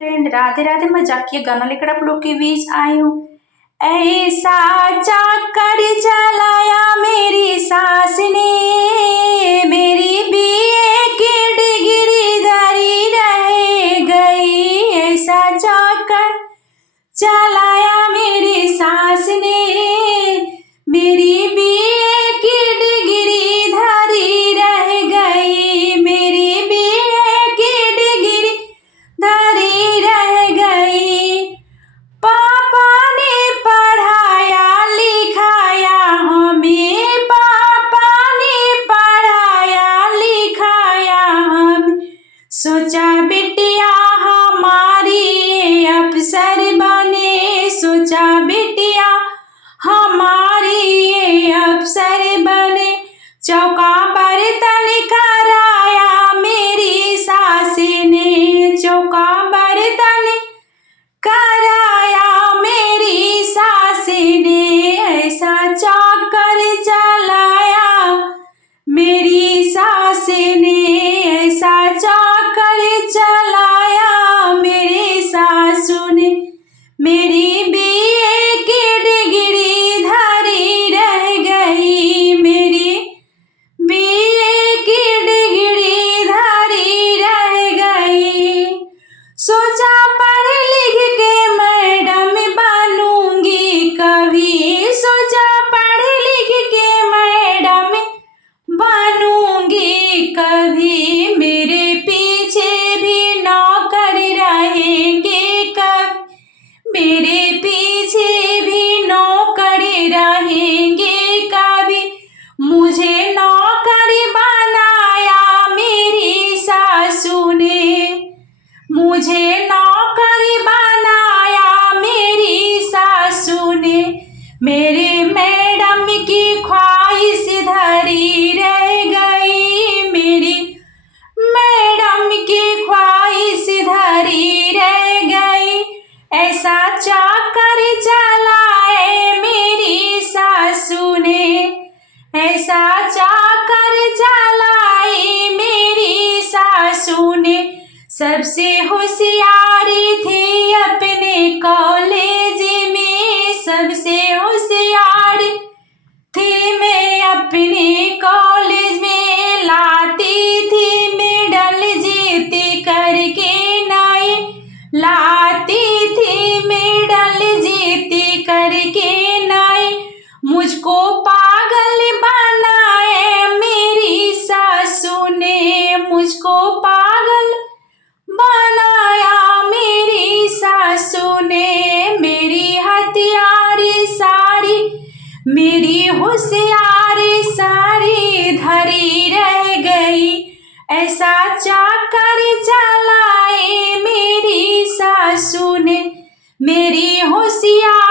Friend Radhe Radhe. मजाकिया गाना लेकर आप लोग के बीच आई हूँ। ऐसा चाकर चलाया मेरी सास ने, मेरी बीए की डिग्री धरी रह गई। ऐसा चाकर चलाया मेरी सास ने, मेरी बीए की डिग्री धरी रह गई। मेरी बीए की डिग्री धरी रह गई। पापा ने पढ़ाया लिखाया हमें, पापा ने पढ़ाया लिखाया हमें। सोचा बिटिया हमारी अफसर बने, सोचा बिटिया हमारी अफसर बने। चौका बर्तन कराया मेरी सास ने, चौका बर्तन कराया मेरी सास ने। ऐसा चाकर चलाया मेरी सास ने, ऐसा चाकर चलाया मेरी सासू ने। मेरी बीए की डिग्री धरी रह गई, मेरी बीए की डिग्री धरी रह गई। सोचा पढ़ लिख के मैडम बनूंगी कभी, सोचा पढ़ लिख के मैडम बनूंगी कभी। मेरे पीछे भी नौकर रहेंगे कभी, मेरे पीछे भी नौकर रहेंगे कभी। मुझे नौकरी बनाया मेरी सासू ने, मुझे नौकरी बनाया मेरी सासू ने। मेरे मैडम की ख्वाहिश धरी रह गई, मेरी मैडम की ख्वाहिश धरी रह गई। ऐसा चाकर चलाए मेरी सासू ने, ऐसा चाकर चलाई मेरी सासू ने। सबसे होशियारी थी अपने कॉलेज में, सबसे होशियारी थी मैं अपने कॉलेज में। लाती थी मेडल जीत करके नए, लाती थी मेडल जीत करके नए। मुझको पागल बनाए मेरी सासू ने, मुझको पागल बनाया मेरी सासू ने। मेरी हथियारी सारी, मेरी होशियारी सारी धरी रह गई। ऐसा चाकर चलाए मेरी सासू ने, मेरी होशियारी